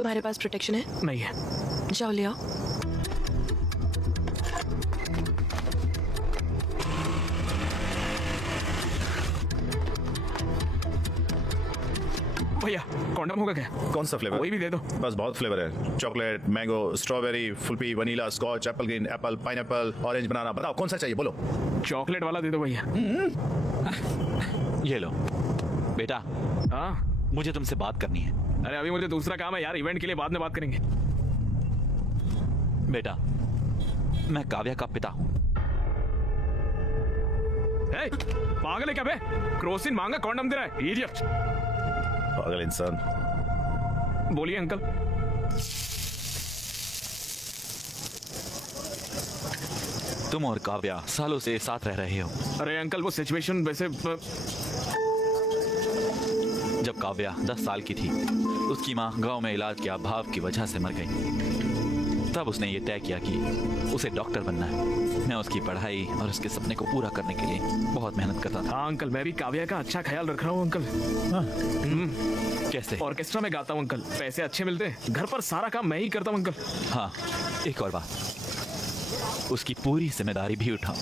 तुम्हारे पास प्रोटेक्शन है? नहीं है। जाओ ले आओ। भैया कॉन्डम होगा क्या? कौन सा फ्लेवर? कोई भी दे दो। बस बहुत फ्लेवर है, चॉकलेट, मैंगो, स्ट्रॉबेरी, फुल्पी, vanilla, scotch, apple green, apple, pineapple, orange, banana. बताओ कौन सा चाहिए, बोलो। चॉकलेट वाला दे दो भैया। ये लो बेटा, हाँ मुझे तुमसे बात करनी है। अरे अभी मुझे दूसरा काम है यार, इवेंट के लिए बाद में बात करेंगे। बेटा, मैं काव्या का पिता हूँ। पागल है क्या बे? क्रोसिन मांगा कॉन्डम दे रहा है, इडियट। पागल इंसान। बोलिए अंकल। तुम और काव्या सालों से साथ रह रहे हो। अरे अंकल वो सिचुएशन वैसे जब काव्या 10 साल की थी, उसकी माँ गांव में इलाज के अभाव की वजह से मर गई। तब उसने ये तय किया कि उसे डॉक्टर बनना है। मैं उसकी पढ़ाई और उसके सपने को पूरा करने के लिए बहुत मेहनत करता था। हाँ अंकल, मैं भी काव्या का अच्छा ख्याल रख रहा हूँ अंकल। कैसे? ऑर्केस्ट्रा में गाता हूँ अंकल, पैसे अच्छे मिलते हैं। घर पर सारा काम मैं ही करता हूँ अंकल। हाँ, एक और बात, उसकी पूरी जिम्मेदारी भी उठाओ।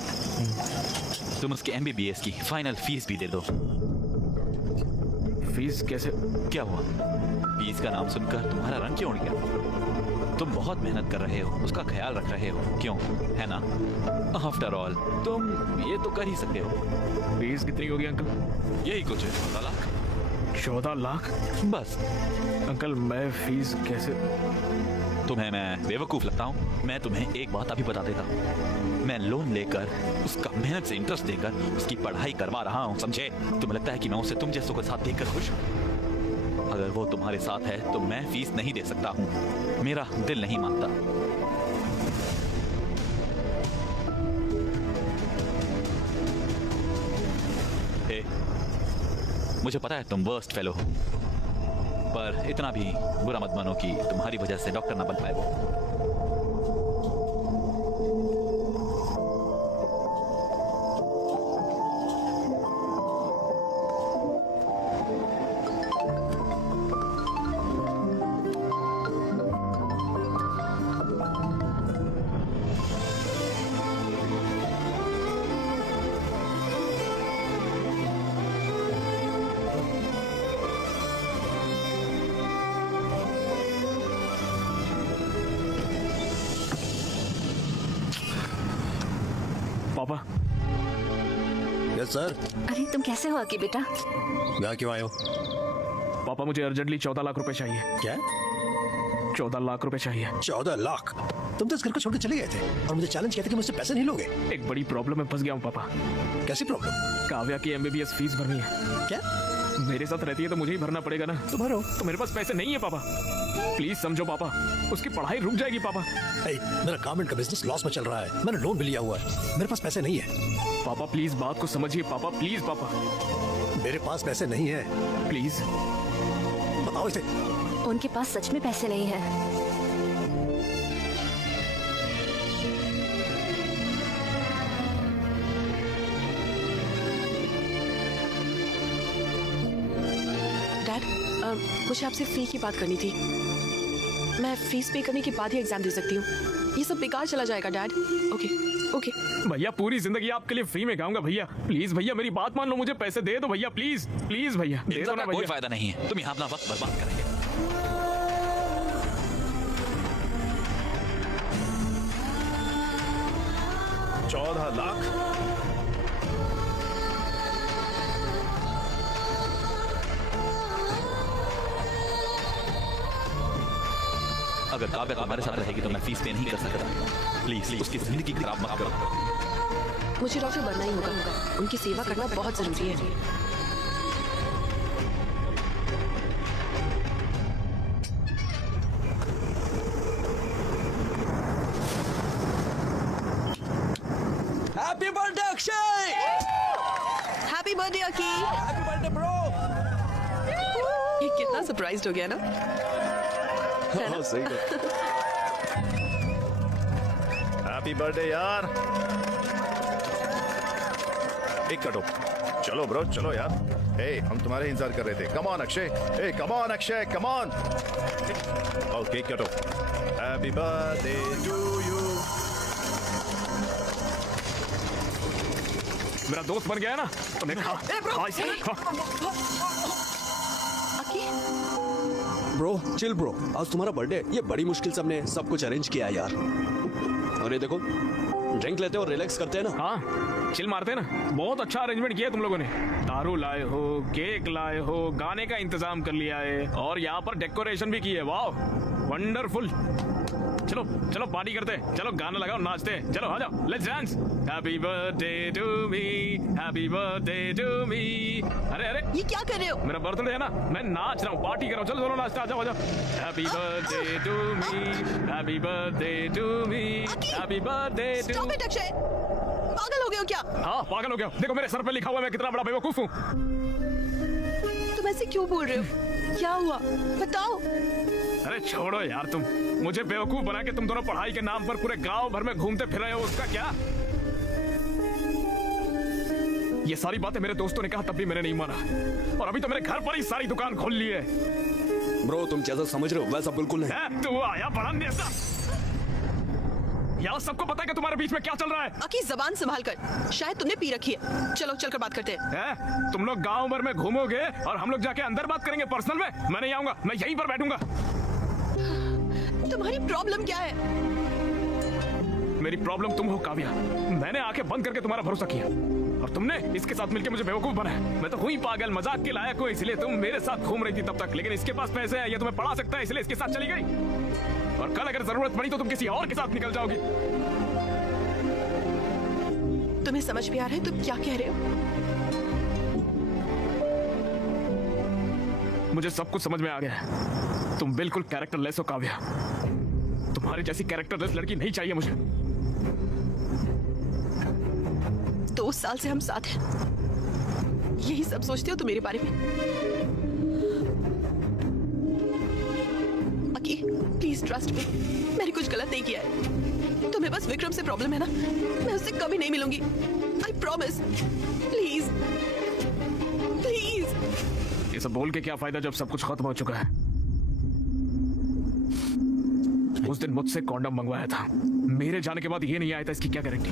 तुम उसके MBBS की फाइनल फीस भी दे दो। फीस कैसे? क्या हुआ? फीस का नाम सुनकर तुम्हारा रंग क्यों उड़ गया? तुम बहुत मेहनत कर रहे हो, उसका ख्याल रख रहे हो, क्यों? है ना? आफ्टर ऑल तुम ये तो कर ही सकते हो। फीस कितनी होगी अंकल? यही कुछ 14 लाख। 14 लाख? बस। अंकल मैं फीस कैसे? तुम्हें मैं बेवकूफ लगता हूँ? मैं तुम्हें एक बात अभी बता देता हूँ। मैं लोन लेकर, उसका मेहनत से इंटरेस्ट देकर उसकी पढ़ाई करवा रहा हूँ, समझे? तुम्हें लगता है कि मैं उसे तुम जैसों के साथ देखकर खुश हूँ? अगर वो तुम्हारे साथ है तो मैं फीस नहीं दे सकता हूँ, मेरा दिल नहीं मानता। ए, मुझे पता है तुम वर्स्ट फेलो हो, पर इतना भी बुरा मत मानो कि तुम्हारी वजह से डॉक्टर ना बन पाए वो। पापा। Yes sir. अरे तुम कैसे हो आके बेटा? यहाँ क्यों आए हो? पापा मुझे अर्जेंटली 14 लाख रुपए चाहिए। क्या? 14 लाख रुपए चाहिए। 14 लाख? तुम तो इस घर को छोड़ के चले गए थे और मुझे चैलेंज किया था कि मुझसे पैसे नहीं लोगे। एक बड़ी प्रॉब्लम में फंस गया हूँ पापा। कैसी प्रॉब्लम? काव्या की MBBS फीस भरनी है। क्या? मेरे साथ रहती है तो मुझे ही भरना पड़ेगा ना। तो भरो। तो मेरे पास पैसे नहीं है पापा, प्लीज समझो पापा, उसकी पढ़ाई रुक जाएगी पापा। मेरा गारमेंट का बिजनेस लॉस में चल रहा है, मैंने लोन भी लिया हुआ है, मेरे पास पैसे नहीं है। पापा प्लीज बात को समझिए पापा, प्लीज पापा। मेरे पास पैसे नहीं है, प्लीज बताओ इसे। उनके पास सच में पैसे नहीं है। डैड, मुझे आपसे फी की बात करनी थी। मैं फीस पे करने के बाद ही एग्जाम दे सकती हूँ। ये सब बेकार चला जाएगा डैड। Okay okay. भैया पूरी जिंदगी आपके लिए फ्री में गाऊंगा भैया, प्लीज भैया मेरी बात मान लो, मुझे पैसे दे दो भैया, प्लीज प्लीज भैया दे दो ना कोई भैया। फायदा नहीं है, तुम यहाँ अपना वक्त बर्बाद करेंगे। 14 लाख? अगर काव्या तुम्हारे साथ रहेगी तो मैं फीस पे नहीं कर सकता। प्लीज उसकी जिंदगी खराब मत करो। मुझे डॉक्टर बनना ही होगा, उनकी सेवा करना बहुत जरूरी है। Happy birthday Akshay! Happy birthday Aki. Happy birthday bro! ये कितना सरप्राइज्ड हो गया ना। हाँ, सही हैप्पी बर्थडे यार। एक कटो। चलो ब्रो चलो यार। हम तुम्हारे इंतजार कर रहे थे। Come on Akshay, come on Akshay, come on. Cake काटो। Happy birthday to you. मेरा दोस्त बन गया है ना, तो मैं खा इसे, खा। अकी ब्रो चिल ब्रो, आज तुम्हारा बर्थडे, ये बड़ी मुश्किल से हमने सब कुछ अरेंज किया है यार। और ये देखो, ड्रिंक लेते और रिलैक्स करते हैं ना। हाँ चिल मारते हैं ना। बहुत अच्छा अरेंजमेंट किया तुम लोगों ने। दारू लाए हो, केक लाए हो, गाने का इंतजाम कर लिया है और यहाँ पर डेकोरेशन भी की है। वाह वंडरफुल। चलो चलो पार्टी करते हैं, चलो गाना लगाओ, नाचते हैं, चलो आ जाओ, let's dance. Happy birthday to me, happy birthday to me. अरे अरे ये क्या कर रहे हो? मेरा बर्थडे है ना, मैं नाच रहा हूँ, पार्टी कर रहा हूँ। चलो चलो नाचते, आ जाओ आ जाओ। Happy birthday to me, happy birthday to me, happy birthday to. Stop it Akshay, पागल हो गए हो क्या? हाँ पागल हो गया। देखो मेरे सर पे लिखा हुआ है, मैं कितना बड़ा बेवकूफ हूँ। तुम ऐसे क्यों बोल रहे हो? क्या हुआ बताओ। अरे छोड़ो यार, तुम मुझे बेवकूफ बना के तुम दोनों पढ़ाई के नाम पर पूरे गांव भर में घूमते फिर रहे हो, उसका क्या? ये सारी बातें मेरे दोस्तों ने कहा तब भी मैंने नहीं माना, और अभी तो मेरे घर पर ही सारी दुकान खोल ली है। ब्रो तुम जैसा समझ रहे हो वैसा बिल्कुल नहीं। हैं? तू आया बड़ा नेता। यार सबको पता है कि तुम्हारे बीच में क्या चल रहा है। अकी जबान संभाल कर, शायद तुमने पी रखी है। चलो चलकर बात करते हैं। हैं? तुम लोग गांव भर में घूमोगे और हम लोग जाके अंदर बात करेंगे पर्सनल में। मैं नहीं आऊंगा, मैं यहीं पर बैठूंगा। तुम्हारी प्रॉब्लम क्या है? मेरी प्रॉब्लम तुम हो काव्या। मैंने आंखें बंद करके तुम्हारा भरोसा किया और तुमने इसके साथ मिलकर मुझे बेवकूफ बनाया। मैं तो हुई पागल, मजाक के लायक हूँ, इसलिए तुम मेरे साथ घूम रही थी तब तक। लेकिन इसके पास पैसे हैं, ये तुम्हें पढ़ा सकता है, इसलिए इसके साथ चली गई। और कल अगर जरूरत पड़ी तो तुम किसी और के साथ निकल जाओगी। तुम्हें समझ भी आ रहा है तुम क्या कह रहे हो? मुझे सब कुछ समझ में आ गया है। तुम बिल्कुल कैरेक्टरलेस हो काव्या। तुम्हारी जैसी कैरेक्टरलेस लड़की नहीं चाहिए मुझे। 2 साल से हम साथ हैं, यही सब सोचते हो तुम मेरे बारे में? अकी प्लीज ट्रस्ट मी, मैंने कुछ गलत नहीं किया है। तुम्हें बस विक्रम से प्रॉब्लम है ना, मैं उससे कभी नहीं मिलूंगी, आई प्रॉमिस। Please please. ये सब बोल के क्या फायदा जब सब कुछ खत्म हो चुका है। उस दिन मुझसे कॉन्डम मंगवाया था, मेरे जाने के बाद ये नहीं आया था, इसकी क्या गारंटी?